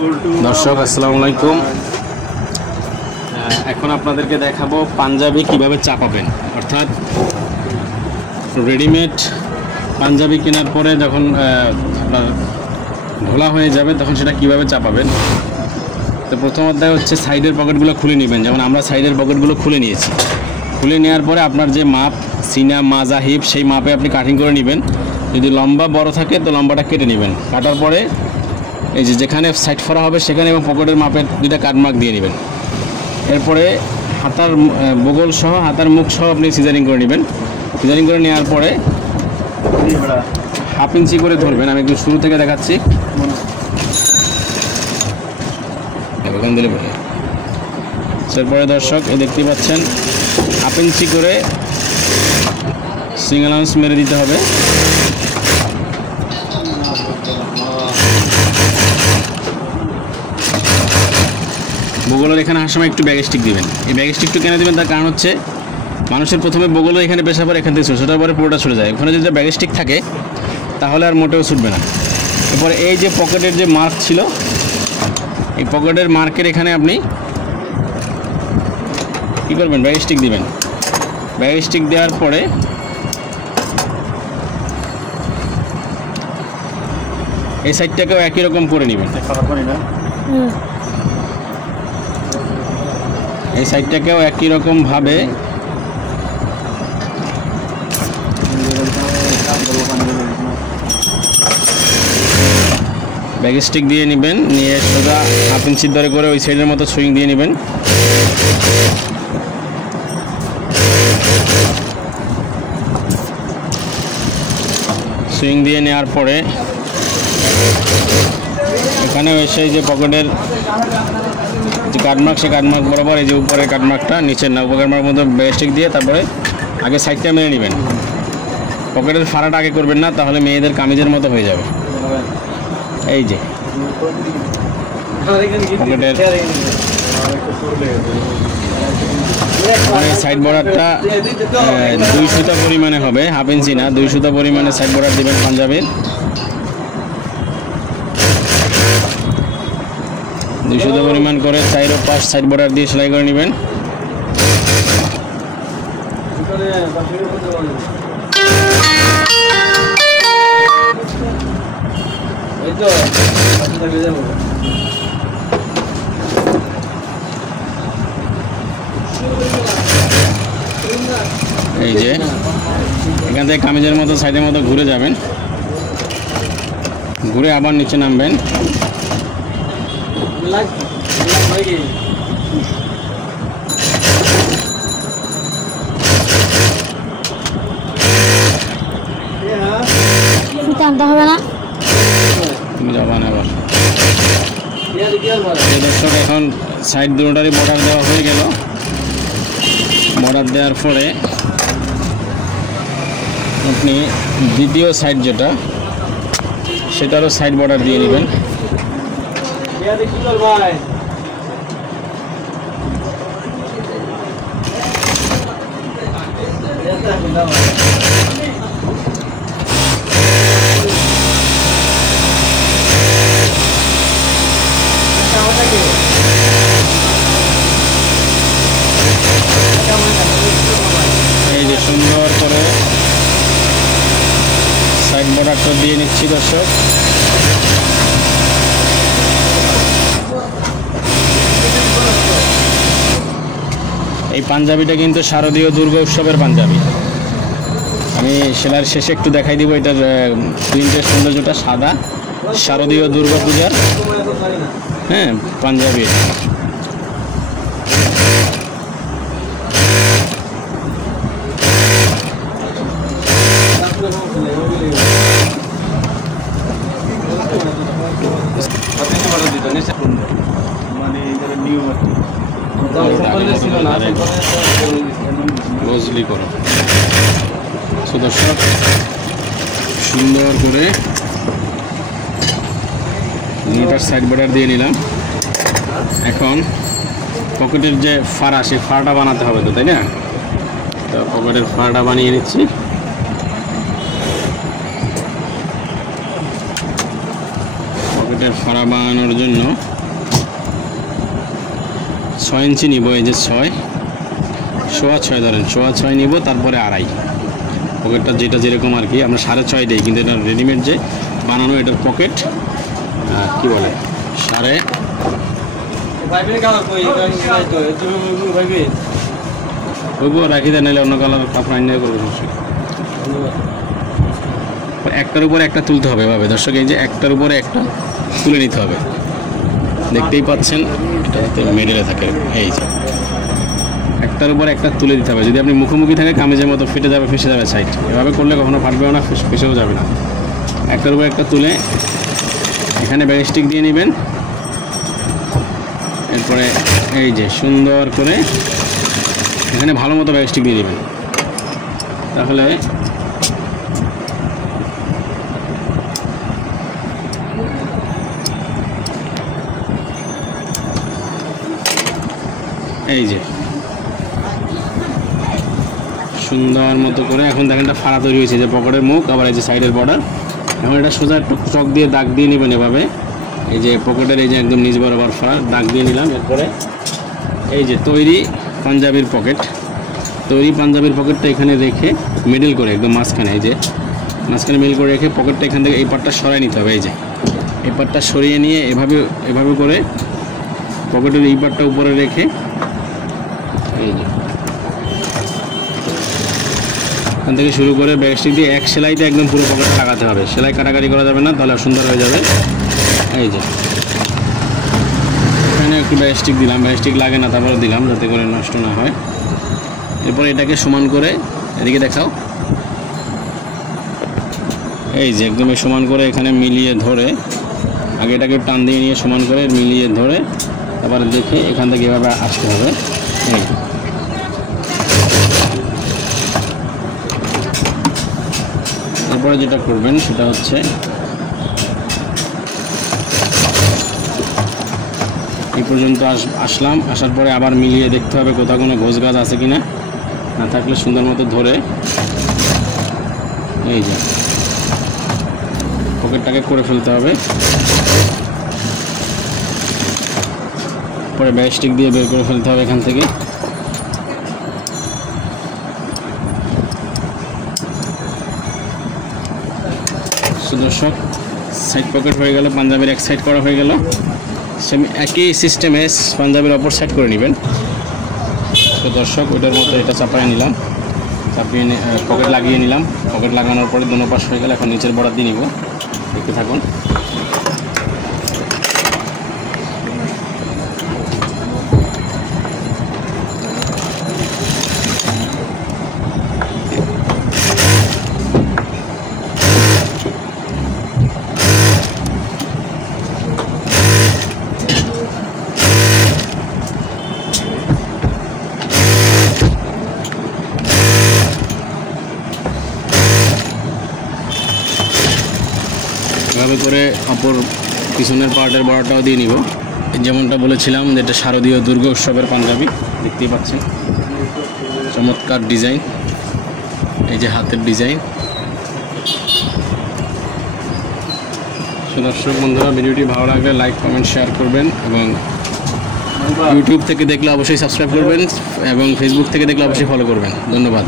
দর্শক আসসালামু আলাইকুম। এখন আপনাদেরকে দেখাবো পাঞ্জাবি কিভাবে চাপাবেন। অর্থাৎ রেডিমেড পাঞ্জাবি কেনার পরে যখন ঢোলা হয়ে যাবে তখন সেটা কিভাবে চাপাবেন। তো প্রথম অধ্যায় হচ্ছে সাইডের পকেটগুলো খুলে নেবেন। যেমন আমরা সাইডের পকেটগুলো খুলে নিয়েছি। খুলে নেওয়ার পরে আপনার যে মাপ সিনা মাজা হিপ সেই মাপে আপনি কাটিং করে নেবেন। যদি লম্বা বড় থাকে তো লম্বাটা কেটে নেবেন। কাটার পরে এই যেখানে সাইড ফরা হবে সেখানে এবং পকেটের মাপের দুইটা কাটমার্ক দিয়ে নেবেন। এরপরে হাতার বগল সহ হাতার মুখ সহ আপনি সিজারিং করে নেবেন। সিজারিং করে নেওয়ার পরে হাফ ইঞ্চি করে ধরবেন। আমি একটু শুরু থেকে দেখাচ্ছি। এরপরে দর্শক দেখতে পাচ্ছেন হাফ ইঞ্চি করে সিঙ্গেল আউন্স মেরে দিতে হবে। বগলের এখানে আসার সময় একটু ব্যাগ স্টিক দিবেন। এই ব্যাগ স্টিকটু কেন দেবেন তার কারণ হচ্ছে মানুষের প্রথমে বগলের এখানে পেশা পরে এখান থেকে সেটার পরে পুরোটা চলে যায়। ওখানে যদি ব্যাগ স্টিক থাকে তাহলে আর মোটেও ছুটবে না। এরপরে এই যে পকেটের যে মার্ক ছিল এই পকেটের মার্কের এখানে আপনি কী করবেন, ব্যাগ স্টিক দিবেন। ব্যাগ স্টিক দেওয়ার পরে এই সাইডটাকেও একই রকম করে নেবেন। এই সাইডটাকেও একই রকমভাবে ব্যাগ স্টিক দিয়ে নেবেন। নিয়ে সোজা হাফ ইঞ্চির দরে করে ওই সাইডের মতো সুইং দিয়ে নেবেন। সুইং দিয়ে নেওয়ার পরে এখানেও এসে যে পকেটের যে কাটমার্ক সে কাটমার্ক বরাবর এই যে উপরের কাটমার্কটা নিচের না উপরের কাটমার্ক মতো ব্যাগ স্টিক দিয়ে তারপরে আগে সাইডটা মেরে নেবেন। পকেটের ফাড়াটা আগে করবেন না, তাহলে মেয়েদের কামিজের মতো হয়ে যাবে। এই যে পকেটের সাইড বর্ডারটা 2 সুতা পরিমাণে হবে, হাফ ইঞ্চি না, 2 সুতা পরিমাণে সাইড বর্ডার দেবেন পাঞ্জাবির। 2 সুতা পরিমাণ করে 4 ও 5 সাইড বর্ডার দিয়ে সেলাই করে নেবেন। এই যে এখান থেকে কামিজের মতো সাইডের মতো ঘুরে যাবেন, ঘুরে আবার নিচে নামবেন। আনতে হবে না, তুমি যাবা না আবার। দর্শক এখন সাইড দুটোটারই বর্ডার দেওয়া হয়ে গেল। বর্ডার দেওয়ার পরে আপনি দ্বিতীয় সাইড যেটা সেটারও সাইড বর্ডার দিয়ে নেবেন। এই যে সুন্দর করে সাইড বর্ডারটা দিয়ে নিচ্ছি দর্শক। এই পাঞ্জাবিটা কিন্তু শারদীয় দুর্গা উৎসবের পাঞ্জাবি। আমি সেলার শেষে একটু দেখাই দিব। এটার প্রিন্টের সৌন্দর্যটা সাদা, শারদীয় দুর্গা পূজার পাঞ্জাবি। বজলি করো দর্শক, সুন্দর করে দুটার সাইড বর্ডার দিয়ে নিলাম। এখন পকেটের যে ফাড়া সেই ফাড়াটা বানাতে হবে তো, তাই না? তো পকেটের ফাড়াটা বানিয়ে নিচ্ছি। পকেটের ফাড়া বানানোর জন্য 6 ইঞ্চি নিব। এই যে 6 সোয়া 6 ধরেন, সোয়া 6 নিব, তারপরে 2.5 পকেটটা যেটা যেরকম আর কি। আমরা 6.5 দিই, কিন্তু এটা রেডিমেড যে বানানো এটার পকেট কি বলে 5.5 রাখি দেয়, নাহলে অন্য কালার কাপড় আইন করবো। একটার উপরে একটা তুলতে হবে এভাবে দর্শক, এই যে একটার উপরে একটা তুলে নিতে হবে। দেখতেই পাচ্ছেন এটা যাতে মিডলে থাকে, এই যে একটার উপর একটা তুলে দিতে হবে। যদি আপনি মুখোমুখি থাকে কামিজের মতো ফেটে যাবে, ফেসে যাবে সাইড। এভাবে করলে কখনো ফাটবেও না, ফেসেও যাবে না। একটার উপর একটা তুলে এখানে ব্যাগ স্টিক দিয়ে নেবেন। এরপরে এই যে সুন্দর করে এখানে ভালো মতো ব্যাগ স্টিক দিয়ে দেবেন, তাহলে এই যে সুন্দর মতো করে এখন দেখেন একটা ফাড়া তৈরি হয়েছে, যে পকেটের মুখ আবার এই যে সাইডের বর্ডার। এখন এটা সোজা একটু চক দিয়ে দাগ দিয়ে নেবেন এভাবে, এই যে পকেটের এই যে একদম নিচ বরাবর ফাড়া দাগ দিয়ে নিলাম। এরপরে এই যে তৈরি পাঞ্জাবির পকেটটা এখানে রেখে মিডল করে একদম মাঝখানে, এই যে মাঝখানে মিল করে রেখে পকেটটা এখান থেকে এই পার্টটা সরাই নিতে হবে। এই যে এই পার্টটা সরিয়ে নিয়ে এভাবে করে পকেটের এই পার্টটা উপরে রেখে এই যে এখান থেকে শুরু করে ব্যাগ স্টিক দিয়ে এক সেলাইতে একদম পুরো পকেটটা লাগাতে হবে। সেলাই কাটাকাটি করা যাবে না, তাহলে সুন্দর হয়ে যাবে। এই যে এখানে একটু ব্যাগ স্টিক দিলাম, ব্যাগ স্টিক লাগে না তারপরে দিলাম যাতে করে নষ্ট না হয়। এরপর এটাকে সমান করে এদিকে দেখাও, এই যে একদম সমান করে এখানে মিলিয়ে ধরে, আগে এটাকে টান দিয়ে নিয়ে সমান করে মিলিয়ে ধরে তারপরে দেখে এখান থেকে এভাবে আসতে হবে। এই এরপরে যেটা করবেন সেটা হচ্ছে এই পর্যন্ত আসলাম, আসার পরে আবার মিলিয়ে দেখতে হবে কোথাও কোনো ঘোষ গাছ আছে কিনা, না থাকলে সুন্দর মতো ধরে এই যে পকেটটাকে করে ফেলতে হবে। পরে ব্যাগ স্টিক দিয়ে বের করে ফেলতে হবে এখান থেকে। দর্শক সাইড পকেট হয়ে গেল, পাঞ্জাবির এক সাইড করা হয়ে গেল। সেম একই সিস্টেমে পাঞ্জাবির অপর সাইড করে নেবেন। তো দর্শক ওইটার মতো এটা চাপিয়ে নিলাম, চাপিয়ে পকেট লাগিয়ে নিলাম। পকেট লাগানোর পরে দুনো পাশ হয়ে গেল। এখন নিচের বর্ডার দিয়ে নিব, দেখতে থাকুন। এভাবে করে অপর পিছনের পার্টের বর্ডারটাও দিয়ে নিব। যেমনটা বলেছিলাম যে এটা শারদীয় দুর্গা উৎসবের পাঞ্জাবি, দেখতেই পাচ্ছেন চমৎকার ডিজাইন, এই যে হাতের ডিজাইন। দর্শক বন্ধুরা, ভিডিওটি ভালো লাগলে লাইক কমেন্ট শেয়ার করবেন, এবং ইউটিউব থেকে দেখলে অবশ্যই সাবস্ক্রাইব করবেন, এবং ফেসবুক থেকে দেখলে অবশ্যই ফলো করবেন। ধন্যবাদ।